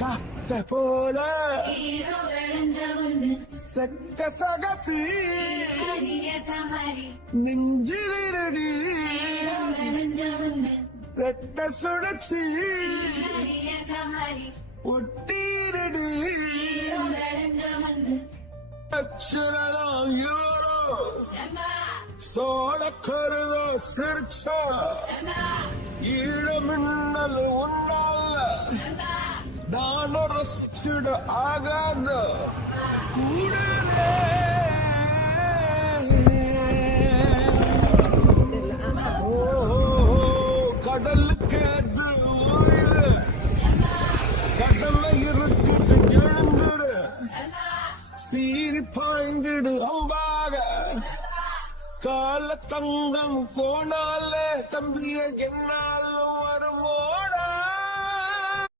காத்த போல செத்த சகப்பி நெஞ்சிலிருடி ரெட்ட சுழற்சி ஒட்டீரடி அச்சலாம் சோழ கருதோ சிரிச்சா ஈழமின்னல் உன்னால நான் ரசிச்சிட ஆகாத கூடவே கடலுக்கு அது கடலை இருக்குது எழுந்துரு சீறி பாய்ந்திடு அம்பாக கால தங்கம் போனாலே தம்பிய என்னால